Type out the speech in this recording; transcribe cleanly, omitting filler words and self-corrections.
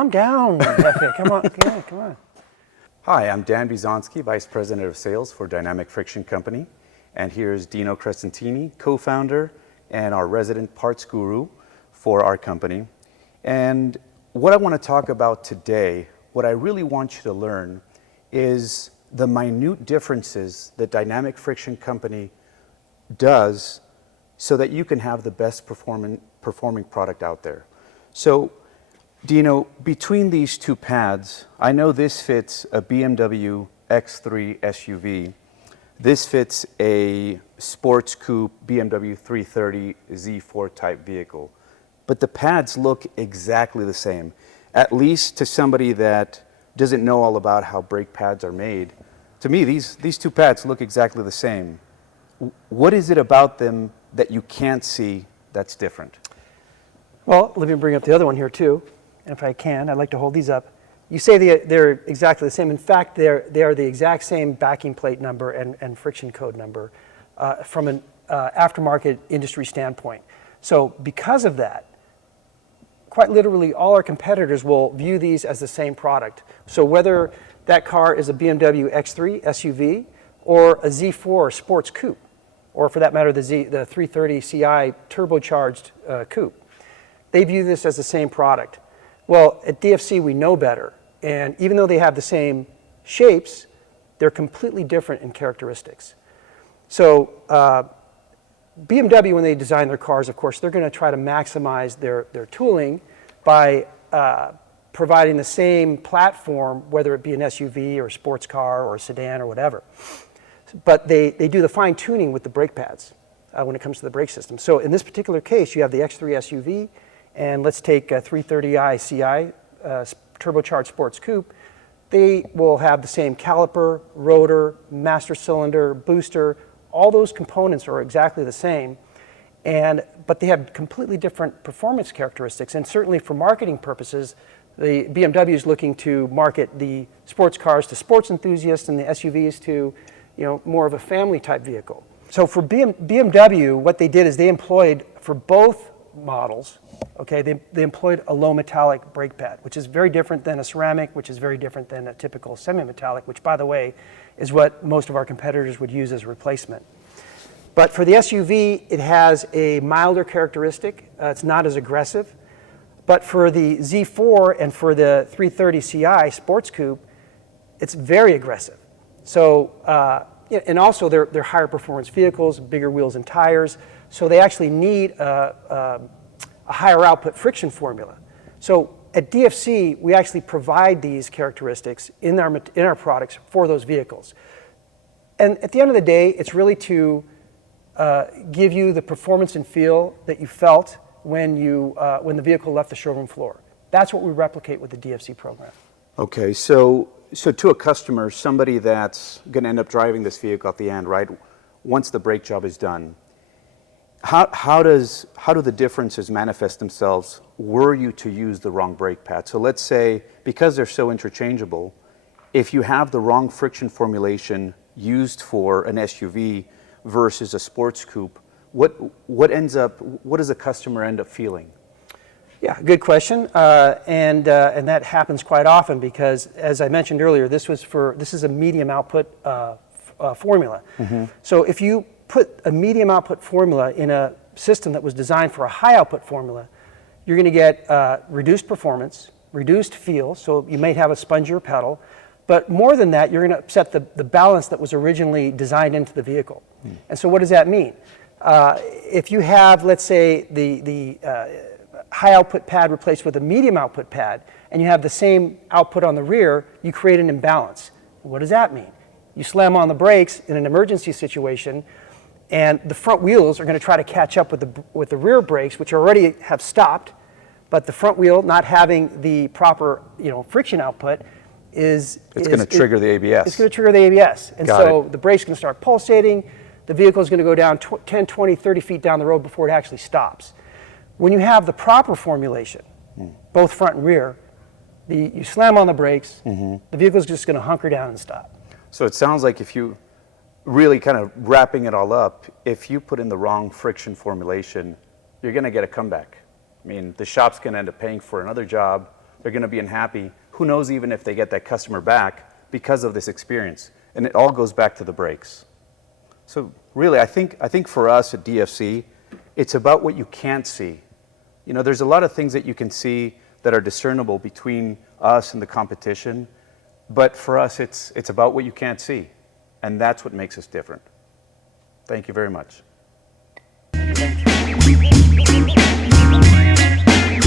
Calm down, Pepe. Come on, come on. Hi, I'm Dan Bizonsky, Vice President of Sales for Dynamic Friction Company. And here's Dino Crescentini, co-founder and our resident parts guru for our company. And what I want to talk about today, what I really want you to learn is the minute differences that Dynamic Friction Company does so that you can have the best performing product out there. So, Dino, between these two pads, I know this fits a BMW X3 SUV. This fits a sports coupe BMW 330 Z4 type vehicle. But the pads look exactly the same, at least to somebody that doesn't know all about how brake pads are made. To me, these two pads look exactly the same. What is it about them that you can't see that's different? Well, let me bring up the other one here too. And if I can, I'd like to hold these up. You say they're exactly the same. In fact, they are the exact same backing plate number and friction code number from an aftermarket industry standpoint. So because of that, quite literally all our competitors will view these as the same product. So whether that car is a BMW X3 SUV or a Z4 sports coupe, or for that matter, the 330 Ci turbocharged coupe, they view this as the same product. Well, at DFC, we know better. And even though they have the same shapes, they're completely different in characteristics. So BMW, when they design their cars, of course, they're going to try to maximize their tooling by providing the same platform, whether it be an SUV or a sports car or a sedan or whatever. But they do the fine tuning with the brake pads when it comes to the brake system. So in this particular case, you have the X3 SUV, and let's take a 330i Ci turbocharged sports coupe. They will have the same caliper, rotor, master cylinder, booster. All those components are exactly the same, but they have completely different performance characteristics. And certainly for marketing purposes, the BMW is looking to market the sports cars to sports enthusiasts and the SUVs to, more of a family type vehicle. So for BMW, what they did is they employed for both models, okay, they employed a low metallic brake pad, which is very different than a ceramic, which is very different than a typical semi-metallic, which, by the way, is what most of our competitors would use as a replacement. But for the SUV, it has a milder characteristic. It's not as aggressive. But for the Z4 and for the 330 Ci sports coupe, it's very aggressive. So, and also they're higher performance vehicles, bigger wheels and tires. So they actually need a higher output friction formula. So at DFC, we actually provide these characteristics in our products for those vehicles. And at the end of the day, it's really to give you the performance and feel that you felt when the vehicle left the showroom floor. That's what we replicate with the DFC program. Okay, so to a customer, somebody that's going to end up driving this vehicle at the end, right? Once the brake job is done, how do the differences manifest themselves were you to use the wrong brake pad? So let's say, because they're so interchangeable, if you have the wrong friction formulation used for an SUV versus a sports coupe, what does the customer end up feeling? Yeah, good question, and that happens quite often because, as I mentioned earlier, this is a medium output formula. Mm-hmm. So if you put a medium output formula in a system that was designed for a high output formula, you're going to get reduced performance, reduced feel, so you may have a spongier pedal, but more than that, you're going to upset the balance that was originally designed into the vehicle. Mm. And so what does that mean? If you have, let's say, the high output pad replaced with a medium output pad, and you have the same output on the rear, you create an imbalance. What does that mean? You slam on the brakes in an emergency situation, and the front wheels are going to try to catch up with the rear brakes, which already have stopped, but the front wheel not having the proper friction output is going to trigger the ABS. It's going to trigger the ABS, and so the brake's going to start pulsating. The vehicle is going to go down 10, 20, 30 feet down the road before it actually stops. When you have the proper formulation, both front and rear, you slam on the brakes, the vehicle's just going to hunker down and stop. So it sounds like, if you really kind of wrapping it all up, if you put in the wrong friction formulation, you're going to get a comeback. I mean, the shop's going to end up paying for another job, they're going to be unhappy. Who knows even if they get that customer back because of this experience. And it all goes back to the brakes. So really, I think for us at DFC, it's about what you can't see. You know, there's a lot of things that you can see that are discernible between us and the competition, but for us, it's about what you can't see, and that's what makes us different. Thank you very much. Thank you.